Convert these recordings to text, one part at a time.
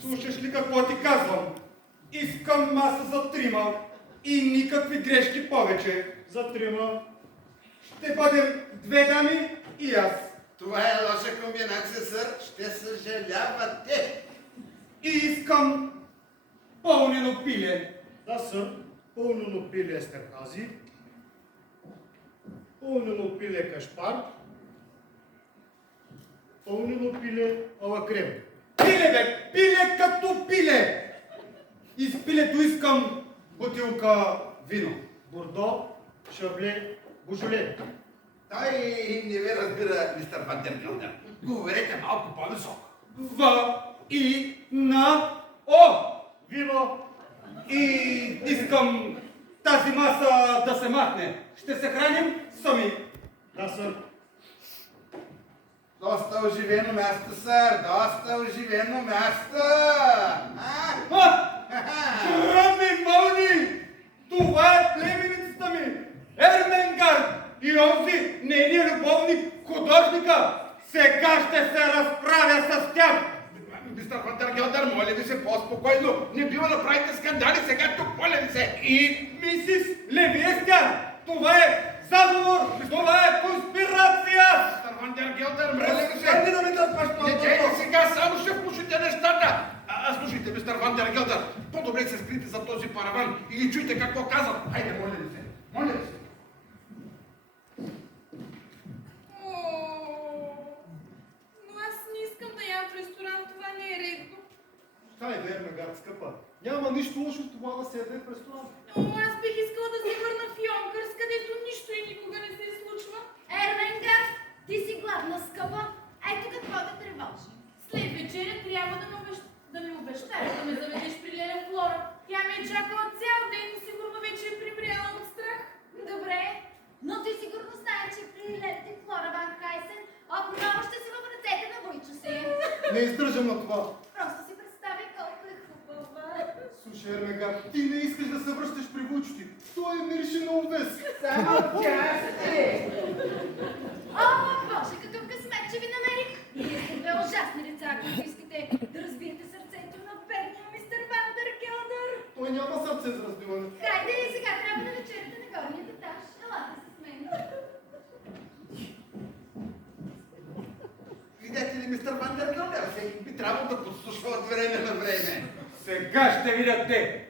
Слушаш ли какво ти казвам? Искам маса за трима и никакви грешки повече. За трима. Ще бъдем две дами и аз. Това е лоша комбинация, сър. Ще съжалявате. И искам пълнено пиле. Да, сър. Пълнено пиле естерхази. Пълнено пиле кашпар. Пълнено пиле ала крем. Пиле, бе! Пиле като пиле! И с пилето искам бутилка вино. Бордо, шабле, божоле. Той не ви разбира, мистер Вандеркилдер. Говорете малко по-високо. В и на О! Вино. И искам тази маса да се махне. Ще се храним сами. Да, сър. Доста оживено място, сър. Доста оживено място. Гръмни мълни! Това е племеницата ми! Ерменгард и онзи нейният любовник, художника! Сега ще се разправя с тях! Мистер Вандеркилдер, моля ви се по-спокойно. Не бива да правите скандали сега тук, моля ви се. И мисис Левиестян! Това е заговор! Това е конспирация! Мистер Вандеркилдер, моля ви се. Хайде да ме дърпаш Не дейте сега, само ще пушите нещата. Слушайте, мистер Вандеркилдер, по-добре се скрите за този параван и чуйте какво казват. Хайде, моля ви се. Моля ви се. Но аз не искам да ям в ресторант, това не е редно. Хай, Ерменгард, скъпа. Няма нищо лошо в това да се яде в ресторант. Но аз бих искала да се върна в Йонкърс, където нищо и никога не се случва. Ерменгард, ти си гладна, скъпа. Ето какво да тревожи. След вечеря трябва да ми обещаеш да ме заведеш при Леля Флора. Тя ме е чакала цял ден и сигурно вече е прибряла от страх. Добре, но ти сигурно знаеш, че при Лети Флора Ван Хайсен отново ще си в ръцете на Войчо си. Не издържам на това. Просто си представя колко е хубава. Слушай, Ерменгард, ти не искаш да се връщаш при Войчо ти. Той мирише на овес. Само части. О, Боже, какъв късмет, че ви намерих! Вие сте две ужасни деца, които искате да разбиете сърцето на бедния мистер Вандеркилдер. Той няма сърце за разбиване. Хайде, сега трябва да вечерите на горния етаж. Елате с мен. Видяте ли, мистер Вандеркилдер, всеки би трябвало да подслушва от време на време. Сега ще видят те.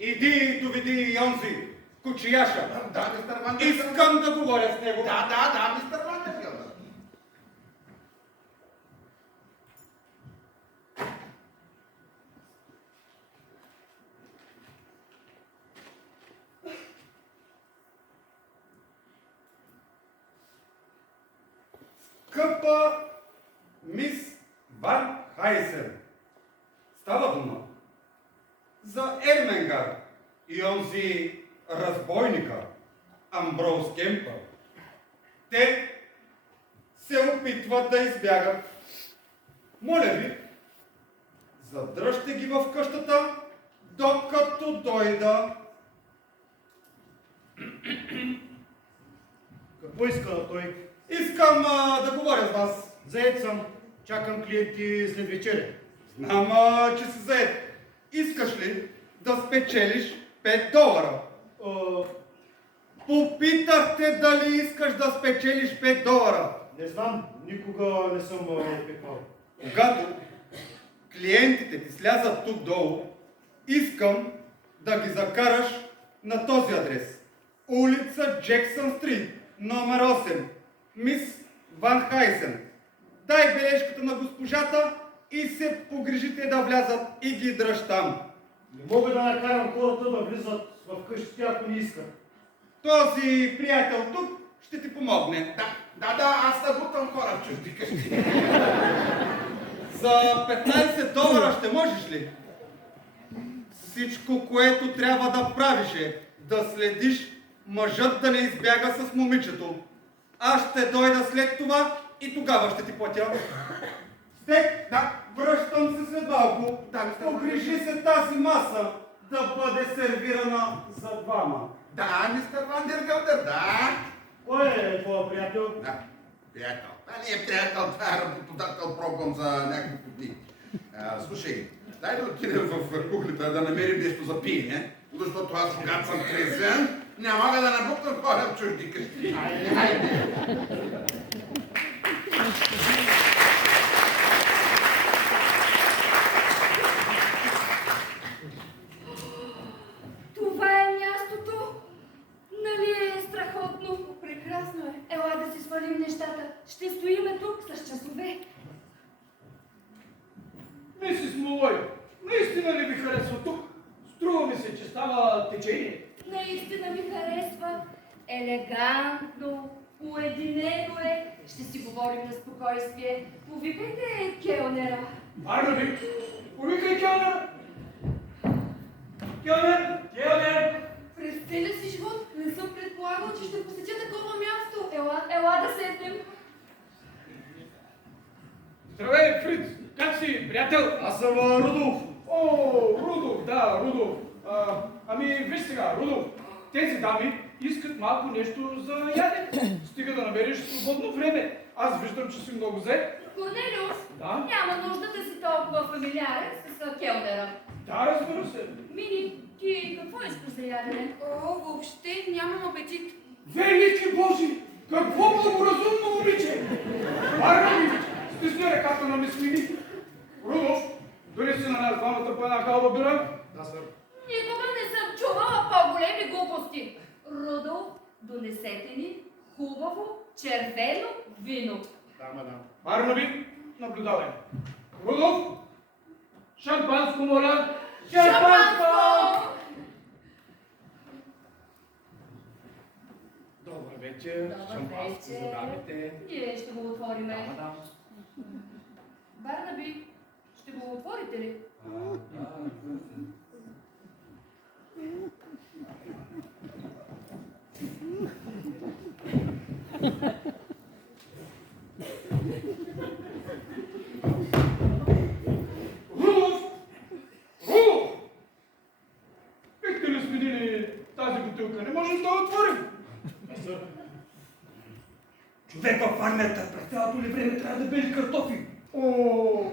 Иди и доведи онзи, кучияша. Да, мистер Вандеркилдер. Искам да говоря с него. Да, мистер Вандеркилдер. Скъпа мис Ван Хайсен. Става дума за Ерменгард и онзи разбойника Амброуз Кемпър. Те се опитват да избягат. Моля ви, задръжте ги в къщата, докато дойда. Какво иска той? Искам да говоря с вас. Заед съм. Чакам клиенти след вечеря. Знам, че си заед. Искаш ли да спечелиш $5? Попитахте дали искаш да спечелиш $5. Не знам, никога не съм опитвал. Когато клиентите ти слязат тук долу, искам да ги закараш на този адрес. Улица Джексън Стрит, номер 8. Мис Ван Хайсен. Дай бележката на госпожата и се погрижите да влязат и ги дръж там. Не мога да накарам хората да влизат в къщите, ако не искат. Този приятел тук ще ти помогне. Да, аз да бутам хора в чужди къщи. За $15 ще можеш ли? Всичко, което трябва да правиш е да следиш мъжът да не избяга с момичето. Аз ще дойда след това и тогава ще ти платя. Стек, връщам се след малко. Погрижи се тази маса да бъде сервирана за двама. Да, мистер Вандеркилдер, да. Кой е твоя приятел? Да, приятел. Това не е приятел, това е работодател, пробвам за няколко дни. Слушай, дай да отидем в кухнята да намерим нещо за пиене, защото аз, когато съм трезвен, няма да набуквам хора в чужди къщи. Айде. Това е мястото. Нали е страхотно? Прекрасно е. Ела да си свалим нещата. Ще стоиме тук с часове. Мисис Молой, наистина ли ви харесва тук? Струва ми се, че става течение. Наистина ми харесва. Елегантно, уединено е. Ще си говорим на спокойствие. Повикайте келнера. Барнаби, повикай келнер! Келнер! Келнер! През целия си живот не съм предполагал, че ще посетя такова място. Ела да седнем. Здравей, Фриц! Как си, приятел? Аз съм Рудолф. О, Рудолф, да, Рудолф. Ами, виж сега, Рудолф, тези дами искат малко нещо за ядене. Стига да намериш свободно време. Аз виждам, че си много зает. Корнелиус, Да? няма нужда да си толкова фамилиарен с келнера. Да, разбира се. Мини, ти какво искаш за ядене? О, въобще нямам апетит. Велики Божи! Какво благоразумно момиче! Барнаби, стисни ръката на Мисмини. Рудолф, донеси на нас двамата по една халба бира. Да, сър. Никога не съм чувала по-големи глупости. Рудолф, донесете ни хубаво червено вино. Да, мадам. Барнаби, наблюдавай. Рудолф, шампанско, моля. Шампанско! Добър вечер. Добър Шампанско вечер. за дамите. Ние ще го отвориме. Да, мадам. Барнаби, ще го отворите ли? Рудолф! Рудолф! Бихте ли сменили тази бутилка? Не можем да я отворим. Човек във армията през цялото ли време трябва да бели картофи? О,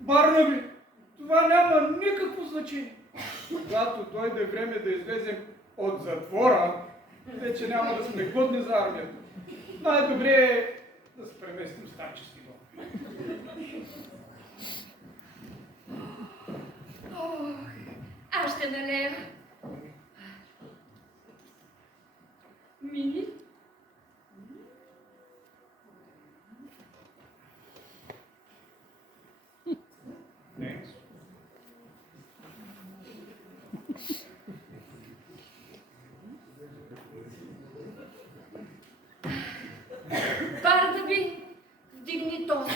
Барнаби, това няма никакво значение. Когато дойде време да излезем от затвора, вече няма да сме годни за армията. Най-добре е да се преместим в старчески дом. Ох, аз ще налея. Мини? Не. Барнаби, вдигни този.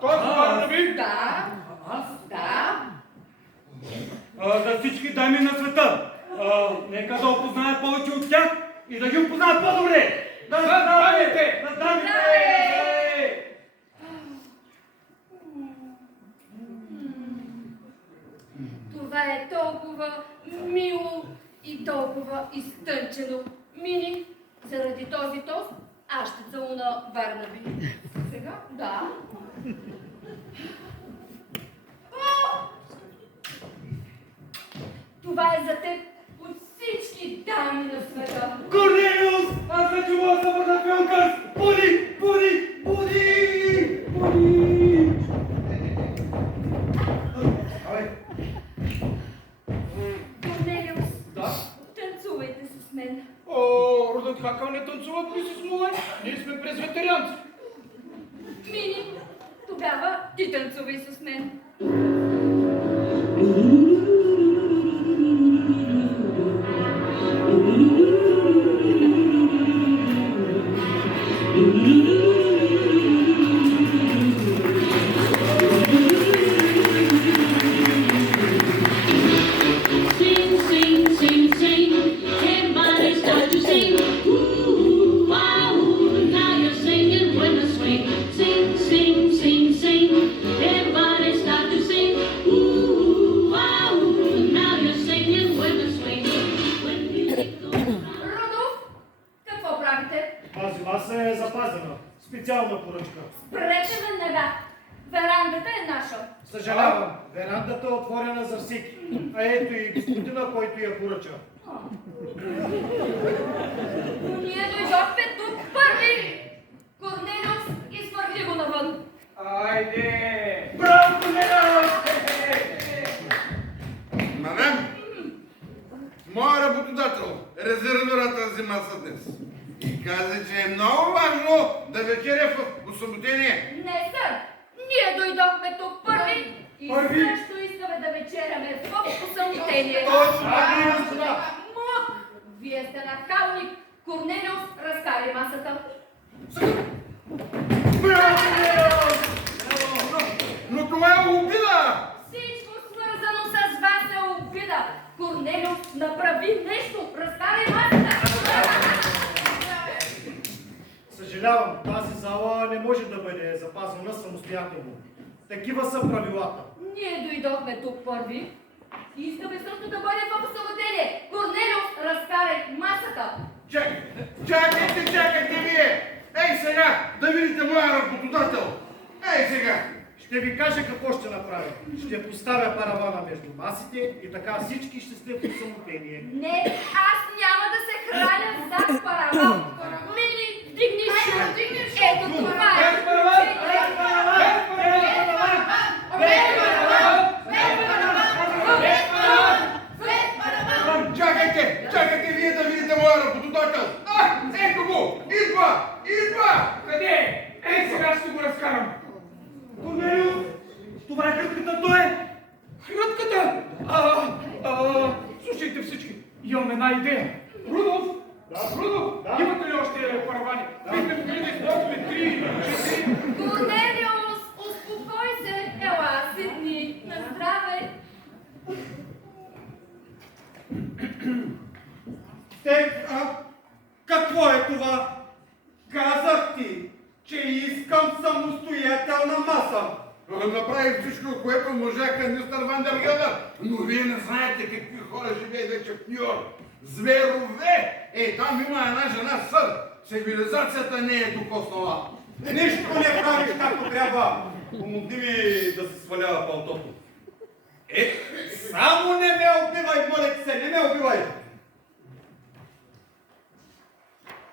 Този Барнаби? Да, Аз? да. За всички дами на света. Нека да опознаят повече от тях и да ги опознаят по-добре. За дамите! На дамите! Това е толкова мило и толкова изтънчено. Мини, заради този тост, аз ще целуна Барнаби. Сега? Да. О! Това е за теб от всички дами на света. Корнелиус! Аз вече мога да бъда филкърс! Буди! Буди! Буди! Буди! Абе, Корнелиус, Да. танцувайте с мен. О, Рудът Хакъл не танцуват, мисис Мулай. Ние сме презветерианци. Мини, тогава ти танцувай с мен. Sing, sing, sing, sing. Everybody start to sing. Ooh, wow, now you're singing with a swing. Sing, sing, sing, sing. Everybody start to sing. Ooh, wow, верандата е наша. Съжалявам, верандата е отворена за всеки. А ето и господина, който я поръча. Но ние дойдохме тук първи. Корнелиус изхвърли го навън. Айде! Браво, Корнелиус! Мадам, моят работодател резервира тази маса днес. И каза, че е много важно да вечеря в освободение. Не, сър. Ние дойдохме тук първи и Първи? също искаме да вечеряме в усъмнение. Мо! Вие сте нахалник. Корнелиус разкари масата. Но това е обида! Всичко свързано с вас е обида. Корнелиус направи нещо. Разкари масата. Съжалявам, тази зала не може да бъде запазвана самостоятелно. Такива са правилата. Ние дойдохме тук първи и искаме също да бъдем в освободение. Корнелиус разкари масата. Чакайте вие! Ей сега, да видите моя работодател! Ей сега! Ще ви кажа какво ще направя. Ще поставя паравана между масите и така всички ще сте в самотение. Не, аз няма да се храня зад параван. Мини, вдигни шум. Ето това е. Без параван! Без параван! Чакайте вие да видите моя работодател! Ето го! Идва! Къде? Ей, сега ще го разкарам. Корнелиус, това е хрътката, той е! Хрътката! Слушайте всички, имам една идея. Рудолф! Рудолф! Имате ли още паравани? Бихме могли да използваме 3-4. Корнелиус, успокой се. Ела, седни. На здраве. Какво е това? Казах ти, че искам самостоятелна маса. Направих всичко, което можаха мистер Вандергелдър, но вие не знаете какви хора живеят вече в Нью-Йорк. Зверове! Там има една жена сър. Цивилизацията не е докоснала. Нищо не правиш както трябва. Помогни ми да се сваля палтото. Само не ме убивай, моля ти се, не ме убивай!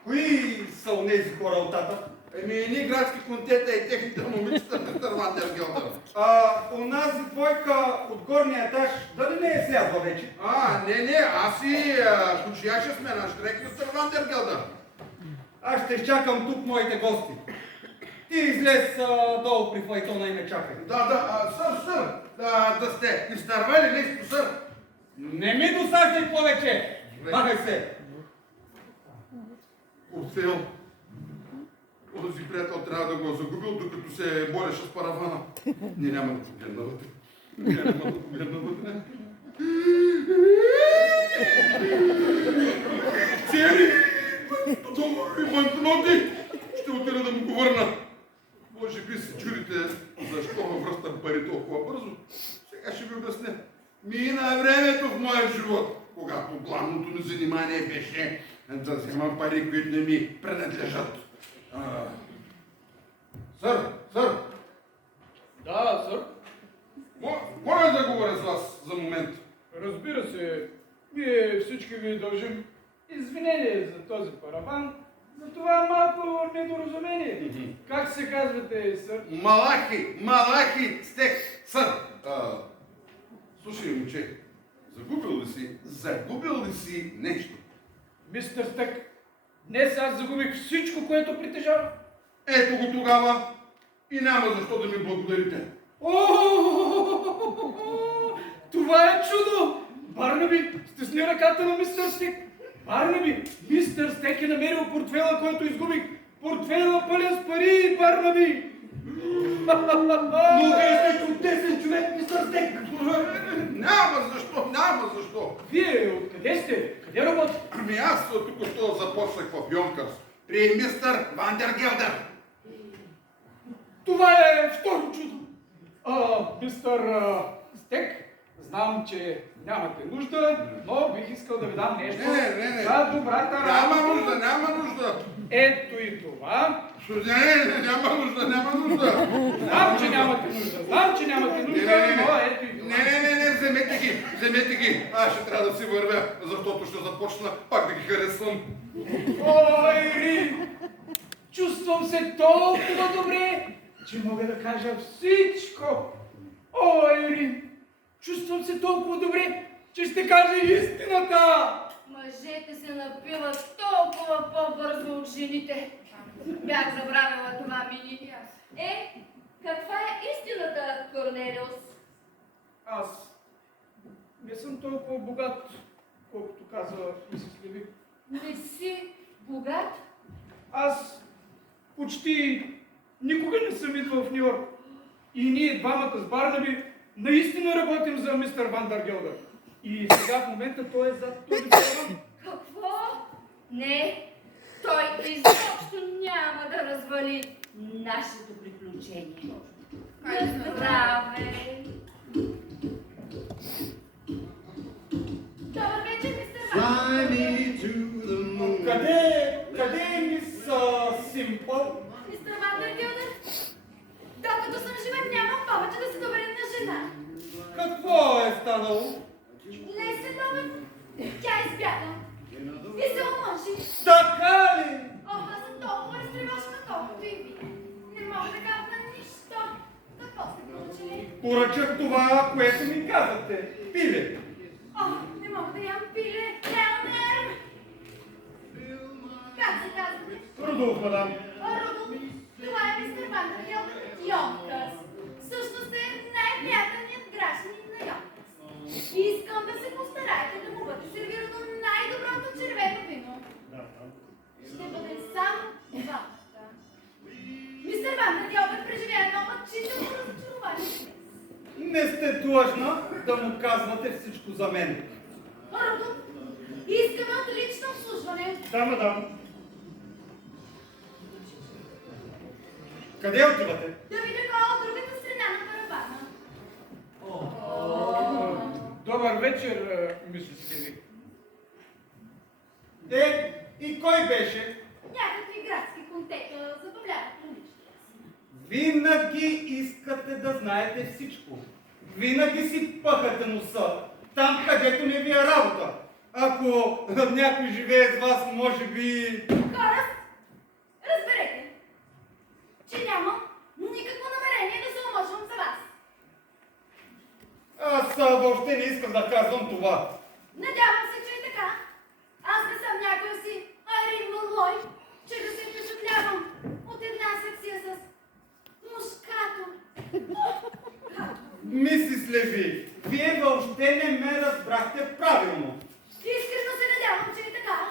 Кои са онези хора от тата? Едни градски контета и техните момичета, мистер Вандергелдър. Онази двойка от горния етаж, дали не е слязла вече? Не, аз и кучияша сме на штрек, мистер Вандергелдър. Аз ще изчакам тук моите гости. Ти излез долу при файтона и ме чакай. Сър, да сте изтървали нещо, сър. Не ми досаждай повече! Махай се! Орфейл. Този приятел трябва да го е загубил, докато се бореше с паравана. Не, няма да погледна вътре. Цели! $100 банкноти! Ще отида да му го върна. Може би се чудите защо връщам пари толкова бързо. Сега ще ви обясня. Мина времето в моя живот, когато главното ми занимание беше да вземам пари, които не ми принадлежат. Сър! Да, сър. Моля да говоря с вас за момент. Разбира се, вие всички ви дължим извинение за този параван. За това малко недоразумение. Как се казвате, сър? Малахи Стек, сър. Слушай, момче, загубил ли си нещо? Мистер Стък, днес аз загубих всичко, което притежавам. Ето го тогава и няма защо да ми благодарите. Това е чудо! Барнаби, стисни ръката на мистер Стек. Барнаби, мистер Стек е намерил портфела, който изгубих. Портфела пълен с пари, Барнаби! Но вие сте чудесен човек, мистер Стек! Няма защо. Вие откъде сте? Къде работите? Аз току-що започнах в Йонкърс при мистер Вандергелдър. Това е второ чудо. Мистер Стек, Знам, че нямате нужда, но бих искал да ви дам нещо Не. за добрата Няма работа. нужда, няма нужда. Ето и това. Не, няма нужда, няма нужда. Знам, че нямате нужда, но ето и това. Не, вземете ги. Аз ще трябва да си вървя, защото ще започна пак да ги харесвам. Ой, Рин! Чувствам се толкова добре, че мога да кажа всичко. Ой, Рин! Чувствам се толкова добре, че ще кажа истината. Мъжете се напиват толкова по-бързо от жените. Бях забравила това, Мини. Каква е истината, Корнелиус? Аз не съм толкова богат, колкото казва мисис Леви. Не си богат? Аз почти никога не съм идвал в Нью-Йорк. И ние двамата с Барнаби наистина работим за мистер Вандергелдър. И сега в момента той е зад този ресторан. Какво? Не, той изобщо няма да развали нашето приключение. На здраве! Добър вечер, мистер Fly Вандергелдър. me to the moon. Къде е мис Симпъл? Мистер Вандергелдър, докато съм жива, нямам повече да се доверя на жена. Какво е станало? Днес следобед тя избяга и се омъжи. Така ли? Ох, аз съм толкова разтревожена, колкото и вие. Не мога да капна нищо. Какво сте получили? Поръчах това, което ми казахте. Пиле. Ох, не мога да ям пиле. Келнер! Как се казвате? Рудолф, мадам. Рудолф, това е мистер Вандергелдър от Йонкърс. Всъщност е най-приятелният гражданин на Йонкърс. И искам да се постараете да му бъде сервирано най-доброто червено вино. Ще бъде само двамата. Мистер Вандергелдър преживя едно мъчително разочарование днес. Не сте длъжна да му казвате всичко за мен. Рудолф, искаме отлично обслужване. Да, мадам. Къде отивате? Да видя кой от другата страна на паравана. Добър вечер, мисис Леви. И кой беше? Някакви градски контета забавляват момичета си. Винаги искате да знаете всичко. Винаги си пъхате носа, там където не ви е работа. Ако някой живее с вас, може би... Хора, разберете, че нямам никакво намерение да се омъжвам за вас. Аз въобще не искам да казвам това. Надявам се, че е така. Аз не съм някой си Арин Малой, че да се впечатлявам от една секция с мускато. Мисис Леви, вие въобще не ме разбрахте правилно. Искрено се надявам, че е така.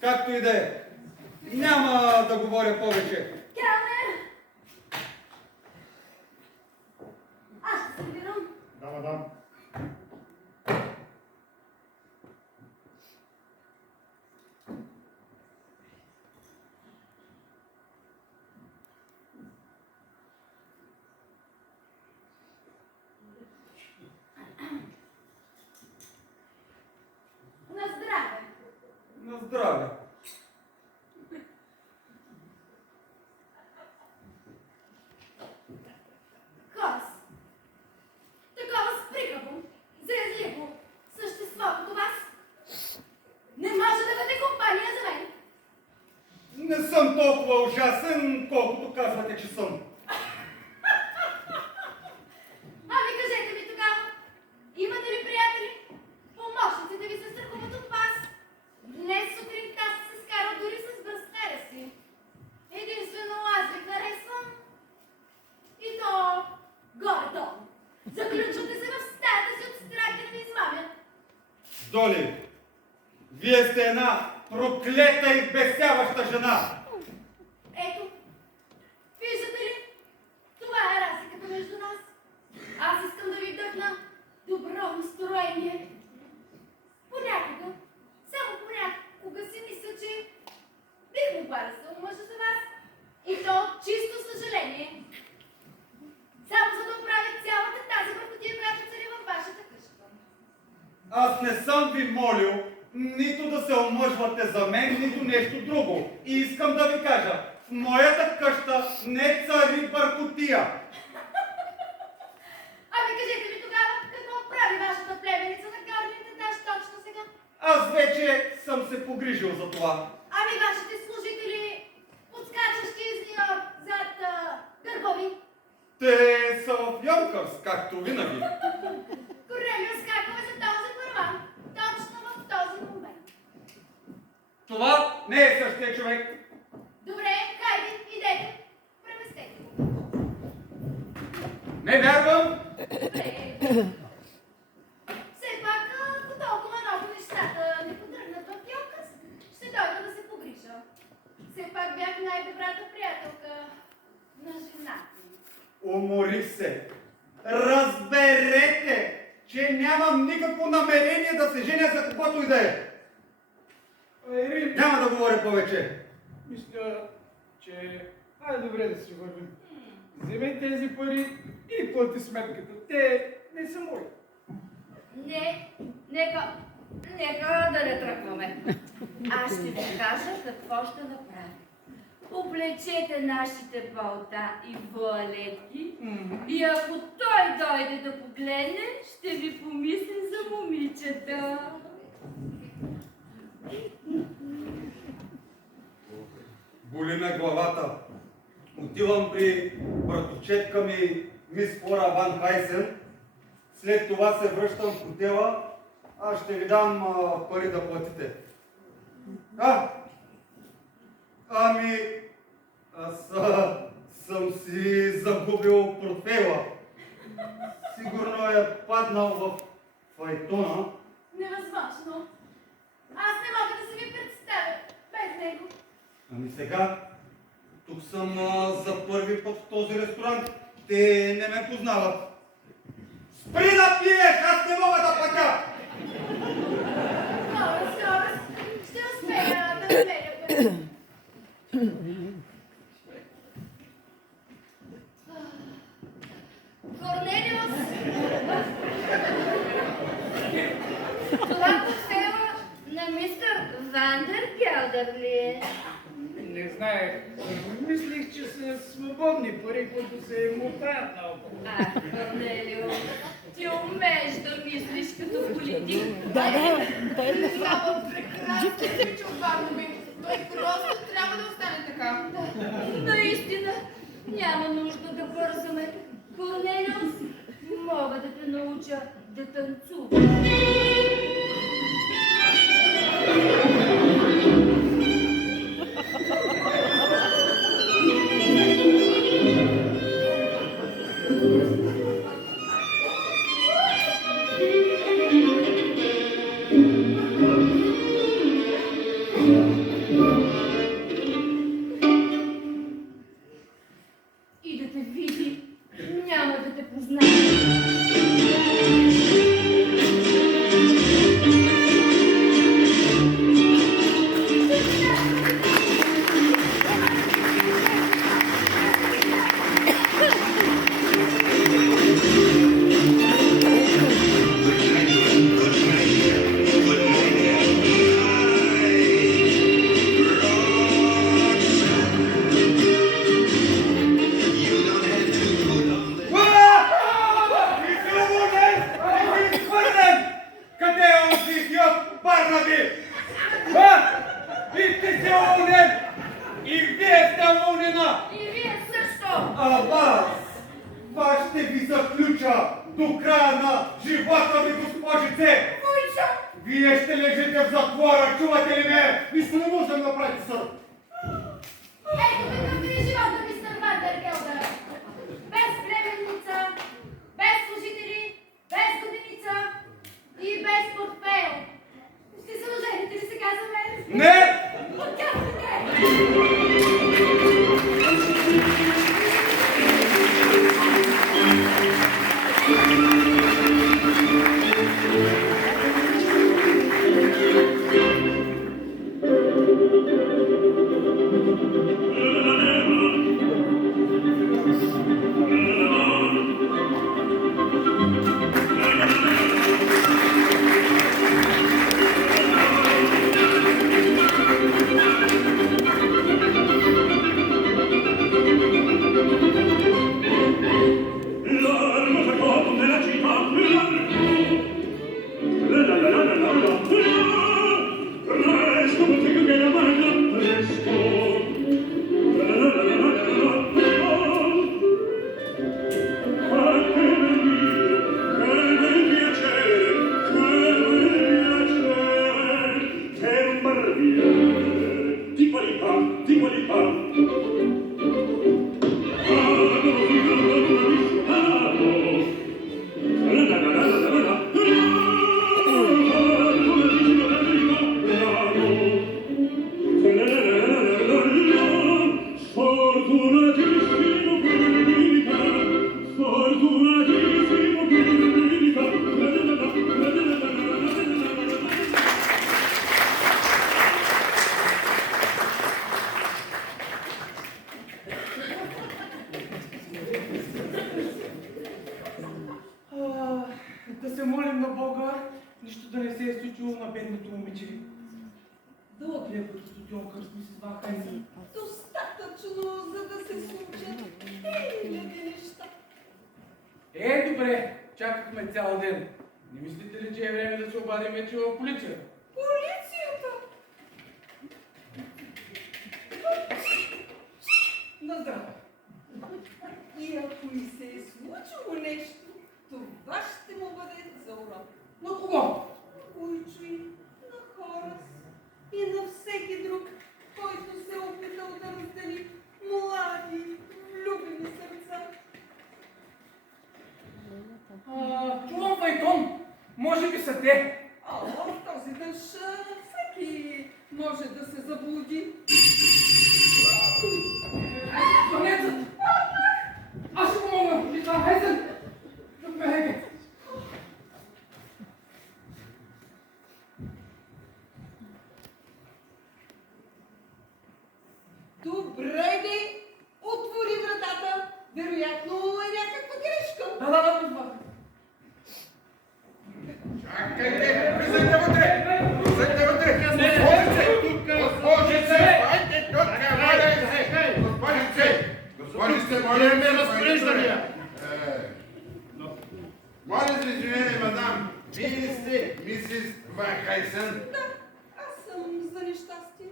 Както и да е. Няма да говоря повече. Келнер! Аз ще сервирам. Да, мадам. На здраве. На здраве. Хорас, такова сприхаво, заязливо същество като вас не може да бъде компания за мен. Не съм толкова ужасен, колкото казвате, че съм. Ами кажете ми тогава, имате ли приятели? Помощниците ви се страхуват от вас. Днес сутринта се скарал дори с бръснера си. Единствено аз ви харесвам. И то горе-долу. Заключвате се в стаята си от страх да ви измамят. Доли, вие сте една проклета и бесяваща жена. Ето, виждате ли? Това е разликата между нас. Аз искам да ви вдъхна добро настроение. Понякога, само понякога си мисля, че бих могла да се омъжа за вас. И то от чисто съжаление. Само за да оправя цялата тази бъркотия, която цари във вашата къща. Аз не съм ви молил нито да се омъжвате за мен, нито нещо друго. И искам да ви кажа, в моята къща не цари бъркотия. Ами кажете ми тогава, какво прави вашата племенница на горния етаж точно сега? Аз вече съм се погрижил за това. Ами вашите служители, подскачащи из Нью-Йорк зад гърбови. Те са в Йонкърс, както винаги. Корнелио скаква за този параван, точно в този момент. Това не е същия човек. Добре, хайде, идете, преместете го. Не вярвам. Добре. Все пак, ако толкова много нещата не потръгнат в Йонкърс, ще дойда да се погрижа. Все пак бях най-добрата приятелка на жена ми. Уморих се. Разберете, че нямам никакво намерение да се женя за каквото и да е. Ирин, Няма да говоря повече. мисля, че добре да си вървим. Вземи тези пари и плати сметката. Те не са мои. Нека да не тръгваме. Аз ще ви кажа какво ще направим. Облечете нашите балта и вуалетки и ако той дойде да погледне, ще ви помислим за момичета. Боли ме главата. Отивам при братовчетка ми, мис Флора Ван Хайсен. След това се връщам в хотела. Аз ще ви дам пари да платите. Ами, аз съм си загубил портфейла. Сигурно е паднал в файтона. Невъзможно. Аз не мога да се ви представя без него. Ами сега, тук съм за първи път в този ресторант. Те не ме познават. Спри да пиеш! Аз не мога да платя! Скоро, ще успея да намеря пари. Корнелиус! Това портфейла на мистер Вандергелдер ли е? Не знаех. Мислих, че са свободни пари, които се мотаят наоколо. Корнелиус, ти умееш да мислиш като политик. Става прекрасно, чувано ми. Той просто трябва да остане така. Наистина, няма нужда да бързаме. Корнелиус, мога да те науча да танцуваш. И да те види, няма да те познае. И вие също! Вас ще ви заключа до края на живота ви, госпожице! Вие ще лежите в затвора, чувате ли ме? Нищо не може да направите, сър. Ето какъв ви е живота, мистер Вандергелдер. Без племенница, без служители, без годеница и без портфейл. Ще се ожените ли сега за мен? Не! Отказвайте! се молим на Бога, нищо да не се е случило на бедното момиче. Дълъг ли е път от Йонкър с мисис Ван Хайсен? Достатъчно, за да се случат хиляди неща. Добре, чакахме цял ден. Не мислите ли, че е време да се обадим вече в полиция? Полицията! На здраве! И ако и се е случило нещо, това ще му бъде за урок. На кого? Уйчуи, на хора и на всеки друг, който се е опитал да раздели млади, влюбени сърца. Чувам файтон. Може би са те. В този дъжд всеки може да се заблуди. Звънецът! Аз ще помогна! Мисис Ван Хайсен! Заповядайте! Добре де, отвори вратата. Вероятно е някаква грешка. Да, госпожа. Чакайте, влизайте вътре! Влизайте вътре! Госпожице! Госпожице, моля ме разпореждания! Моля за извинение, мадам. Вие сте мисис Ван Хайсен? Да, аз съм за нещастие.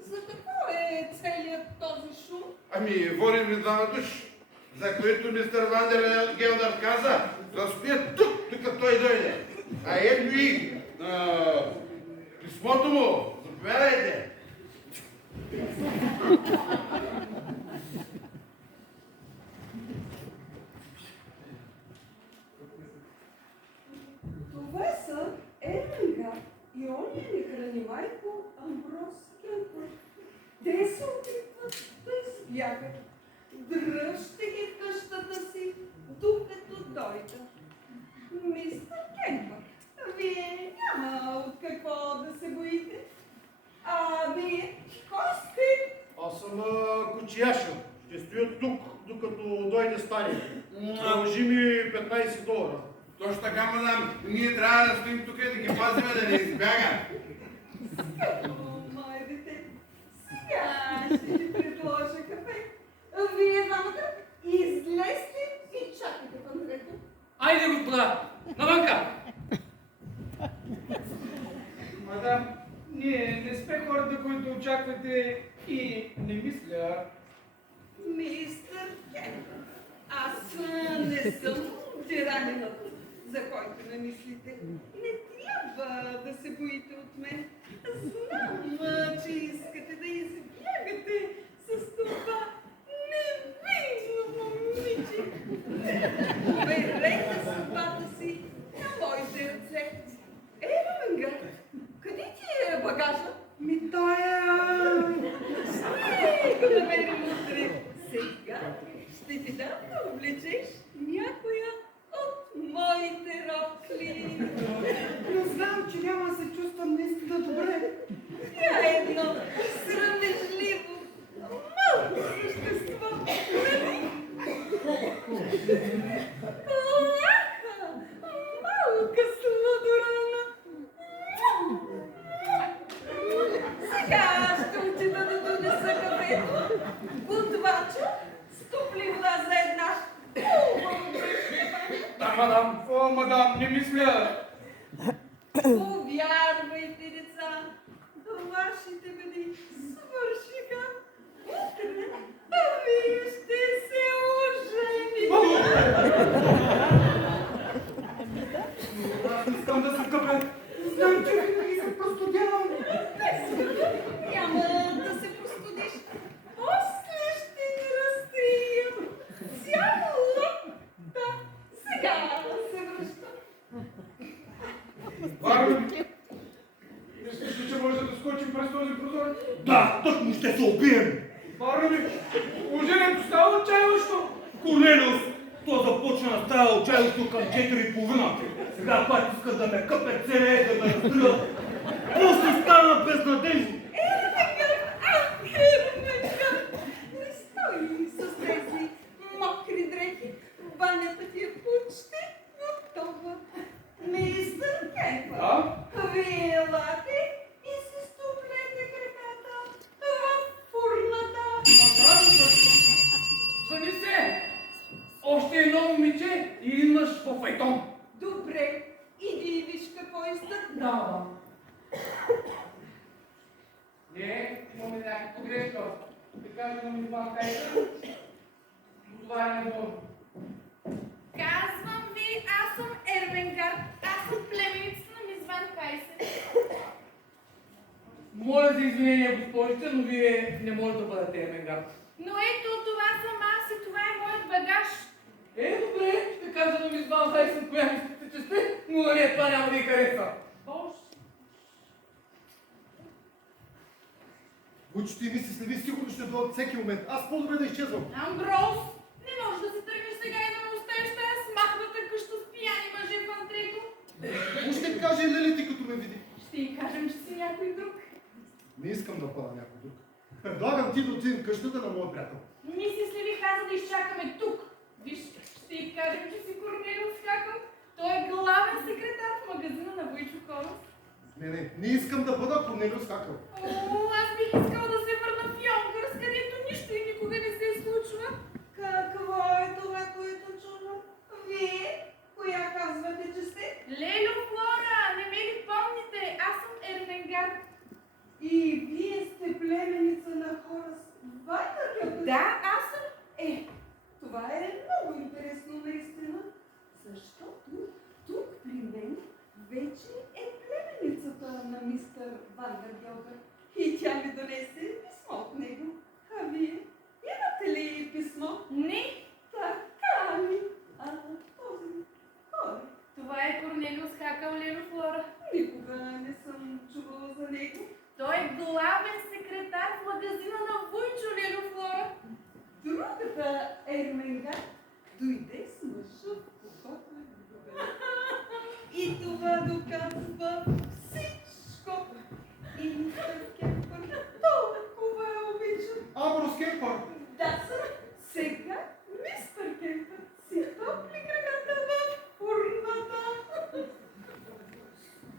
За какво е целият този шум? Ами, водим ли двама души, за които мистер Вандер Гелдър каза да спият тук, докато той дойде. А ето и писмото му. Заповядайте. Това са Ермингар и ония нехранимайко Амброс Кемпър. Те се опитват да избягат. Дръжте ги в къщата си, докато дойда. Мистер Кемпър, вие няма от какво да се боите. А вие, кой сте? Аз съм кучияша. Ще стоя тук, докато дойде стария. Дължи ми $15. Точно така, мадам. Ние трябва да стоим тук и да ги пазим, да не избягат. Мое дете, сега ще ви предложа кафе. Вие двамата излезте и чакайте вънтрето. Айде, господа! Навънка! Мадам, ние не сме хората, които очаквате и не мисля. Мистер Кемпър, аз не съм тиранинът, за който не мислите. Не трябва да се боите от мен. Знам, че искате да избягате с това невинно момиче. Берете съдбата си на моите ръце. Ермингар, къде ти е багажа? Той Ще го намерим утре. Сега ще ти дам да облечеш някоя от моите рокли. Не знам, че няма да се чувствам наистина добре. Тя е едно срамежливо, малко същество. Нали? Плаха, малка сладорана. Сега ще отида да донеса кафето. Готвача, стопли вода за една хубава бръшка. Да, мадам. О, мадам, не мисля. Повярвайте, деца, вашите беди свършиха. Утре вие ще се ожените. Искам да се къпя. Знам, че винаги се простудявам. Няма да се простудиш. После ще ни разтрием цялата. Сега се връщам. Барби, мислиш ли, че може да скочим през този прозорец? Да, тъкмо ще се убием! Барби, положението става отчаяващо. Корнелиус, то започна да става отчаялото към 4:30. Сега пак искат да ме къпят целия, да ме разстрелят. После стана безнадежно. Ермингар, не стой с тези мокри дрехи. Банята ти е почти готова. Не Нямам. Добре, иди и виж какво изтъкнавам. Не, имаме някаква грешка. Така да ми това кайка. Това е неволно. Казвам ви, аз съм Ерменгард. Аз съм племеницата на мис Ван Хайсен. Моля за извинение, госпожице, но вие не може да бъдете Ерменгард. Но ето, това съм аз и това е моят багаж. Добре, ще кажа на мис Ван Хайсен, коя мислите, че сте, но нали това няма да й хареса. Боже. Вучето и мисли следи сигурно ще дойдат всеки момент. Аз по-добре да изчезвам. Амброуз, не можеш да се тръгнеш сега и да ме оставиш тази смахната къща с пияни мъже в антрето. Ще каже Лели ти като ме види. Ще й кажем, че си някой друг. Не искам да бъда някой друг. Предлагам ти да отидем в къщата на моя приятел. Мисис ли ви каза да изчакаме тук? Виж, ще й кажем, че си Корнелиус Хакъл. Той е главен секретар в магазина на Войчо Хорос. Не искам да бъда Корнелиус Хакъл. Аз бих искала да се върна в Йонкърс, където нищо и никога не се случва. Какво е това, което чувам? Вие? Коя казвате, че сте? Лелю Флора, не ме ли помните? Аз съм Ерменгард. И вие сте племеница на хора с Вайнергел? Да, аз съм. Това е много интересно наистина, защото тук при мен вече е племеницата на мистер Вандергелдър и тя ми донесе писмо от него. А вие имате ли писмо? Не, Така ли? Този кой? това е Корнелиус Хакъл, Лелю Флора. Никога не съм чувала за него. Той е главен секретар в магазина на Войчо, Лелю Флора. Другата Ерменгард дойде с мъжа в кухото. И това доказва всичко. И мистер Кемпър толкова я обичам. Амброс Кемпър. Да, сър. Сега мистер Кемпър си топли краката в фурната.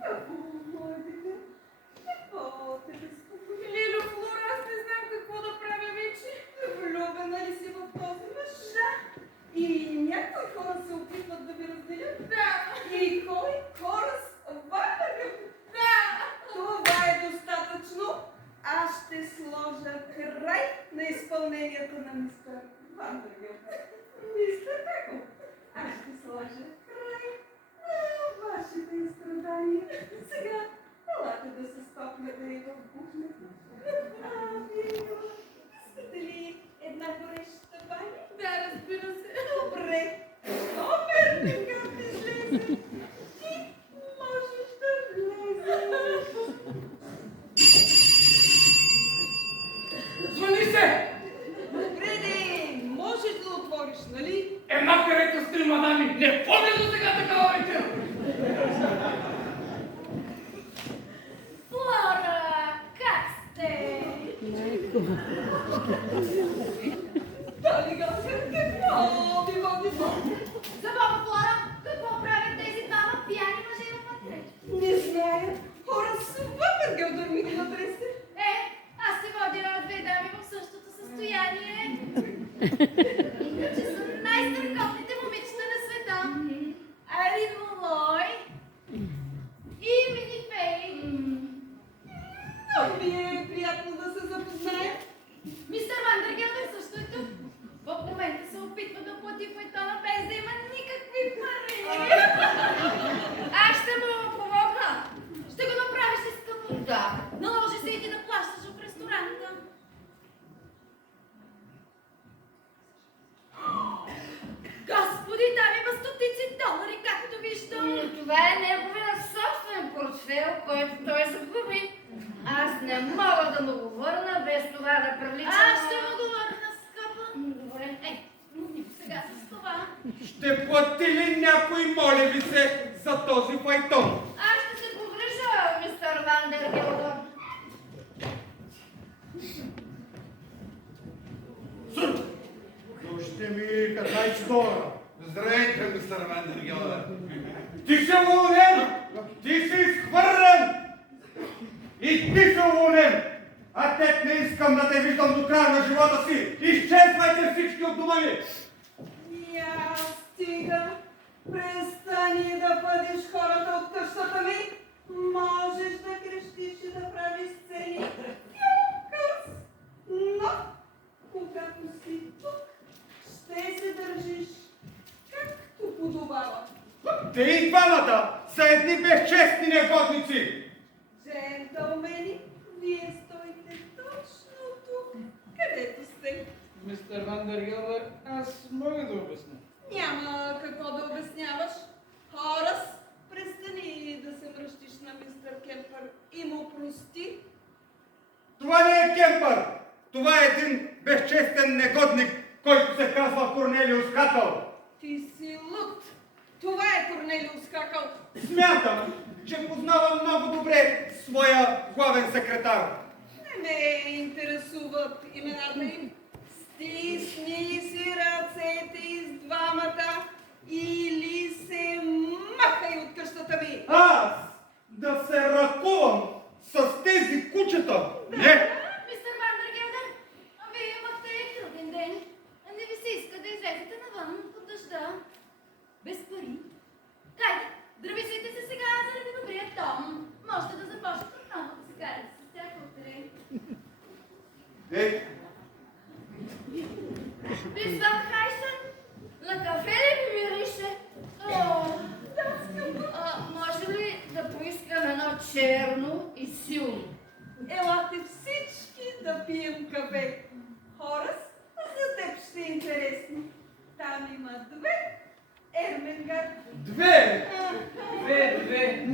Какво, мое дете? Какво те безпокои? Лелю Флора, аз не знам какво да правя вече. Влюбена ли си в този мъж? Да. И някои хора се опитват да ви разделят? Да. И кой? Хора с Вайнергел? Да. Това е достатъчно. Аз ще сложа край на изпълнението на мистер Вандергел. Мистер Хакъл, аз ще сложа край на вашите страдания. Сега, елате да се стопнете и в кухнята. Вие, искате ли една гореща баня? Да, разбира се. Добре. Супер, така излезе. Ти можеш да влезеш. Звъни се! Добре, де, можеш да отвориш, нали? Махарете с три мадами! Не помня до сега такава вечер! Флора, как сте? Дали Гаскар, какво ви води тук? За Бога, Флора, какво правят тези двама пияни мъже в антрето? Не зная. Хора с Вандергел дърми ги натресе. Аз се водя две дами в същото състояние. Иначе са най-страхотните момичета на света. Арин Молой и Мини Фей. Много ми е приятно да се запознаем. Мистер Вандергелдър също е тук. В момента се опитва да плати файтона без да има никакви пари. Аз ще му помогна. Ще го направиш ли скъпо? Да. Наложи се и ти да плащаш в ресторанта. Господи, там има стотици долари, както виждам. Това е неговия собствен портфел, който той загуби. Аз не мога да му го върна без това да прилича. Аз ще му го върна, скъпа. Добре. Сега с това. Ще плати ли някой, моля ви се, за този файтон? Аз ще се погрижа, мистер Вандергелдър. Ще ми 15 долара. Здравейте, мистер Вандергелдър. Ти си уволнен! Ти си изхвърлен! И ти си уволнен! А теб не искам да те виждам до края на живота си! Изчезвайте всички от дома ми! Я стига. Престани да бъдеш хората от къщата ми. Можеш да крещиш и да правиш сцени. Юкърс! Но, когато си тук, ще се държиш както подобава. Те и двамата са едни безчестни негодници! Джентълмени, вие стоите точно тук, където сте. Мистер Вандергелдър, аз мога да обясня. Няма какво да обясняваш. Хорас, престани да се мръщиш на мистер Кемпър и му прости. Това не е Кемпър! Това е един безчестен негодник, който се казва Корнелиус Хакъл. Ти си луд. Това е Корнелиус Хакъл. Смятам, че познавам много добре своя главен секретар. Не ме интересуват имената им. Стисни си ръцете из двамата или се махай от къщата ми. Аз да се ръкувам с тези кучета? Не! Мистер Вандергелдър, вие имахте труден ден. Не ви се иска да излезете навън под дъжда. Без пари. Хайде, здрависайте се сега заради добрия тон. Можете да започнете отново да се карате с тях утре. Ей, Мис Ван Хайсен, на кафе ли ми мирише? О, може ли да поискам едно черно и силно? Елате всички да пием кафе. Хорас, за теб ще е интересно. Там има две Ерменгар. две! Две.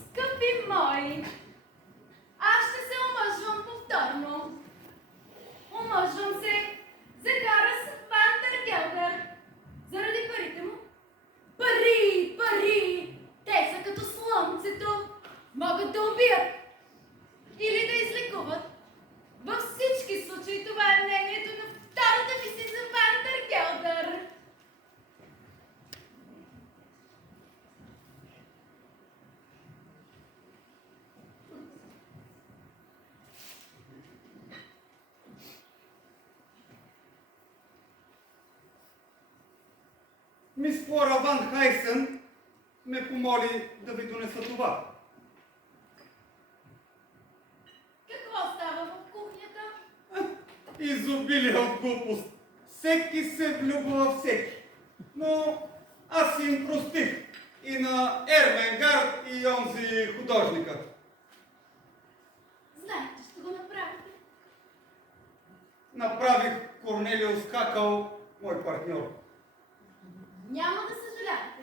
Скъпи мои, аз ще се омъжвам повторно. Омъжвам се за Хорас Вандергелдър. Заради парите му. Пари, пари! Те са като слънцето. Могат да убият или да излекуват. Във всички случаи това е мнението на втората ми си за Вандергелдър. Мис Флора Ван Хайсен ме помоли да ви донеса това. Какво става в кухнята? Изобилие от глупост. Всеки се влюбва във всеки. Но аз им простих. И на Ерменгар и онзи художника. Знаете, ще го направите. Направих Корнелиус Хакъл мой партньор. Няма да съжалявате.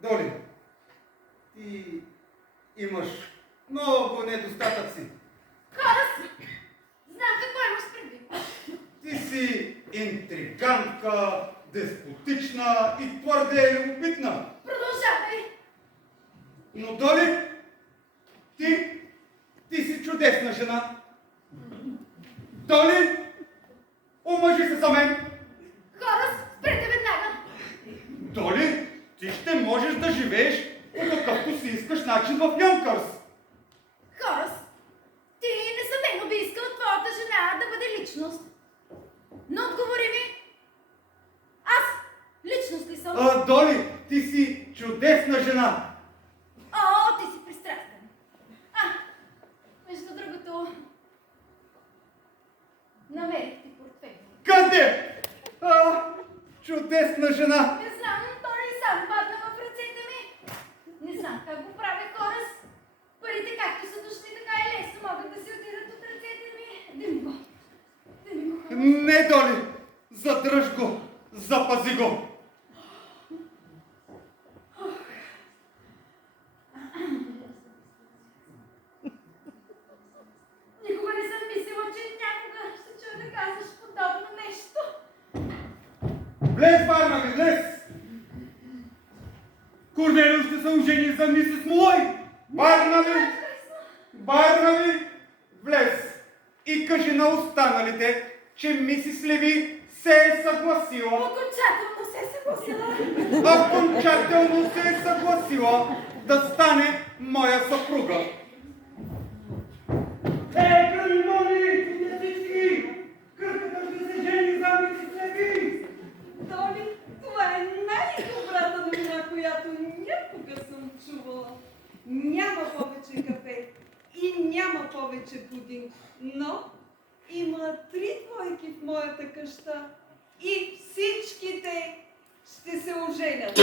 Доли, ти имаш много недостатъци. Хорас, знам какво имаш предвид. Ти си интригантка, деспотична и твърде любопитна. Продължавай. Но Доли, ти си чудесна жена. Доли, омъжи се за мен. Хорас, спрете веднага. Доли, ти ще можеш да живееш по какъвто си искаш начин в Йонкърс. Хорас, ти несъмнено би искал твоята жена да бъде личност. Но отговори ми. Аз личност ли съм? Доли, ти си чудесна жена. О, ти си пристрастен. Между другото, намерих ти портфел. Къде? Чудесна жена. Не знам, той сам падна в ръцете ми. Не знам как го правя, Хорас. Парите както са дошли, така и лесно могат да си отидат от ръцете ми. Да ми го. Хорас. Не, Доли, задръж го, запази го. Никога не съм мислила, че някога ще чуя да казваш подобно нещо. Влез, Барнаби, влез! Корнелиус ще се ожени за мисис Молой. Барнаби, влез и кажи на останалите, че мисис Леви се е съгласила. Окончателно се е съгласила. Окончателно се е съгласила да стане моя съпруга. повече пудинг, но има 3 двойки в моята къща и всичките ще се оженят.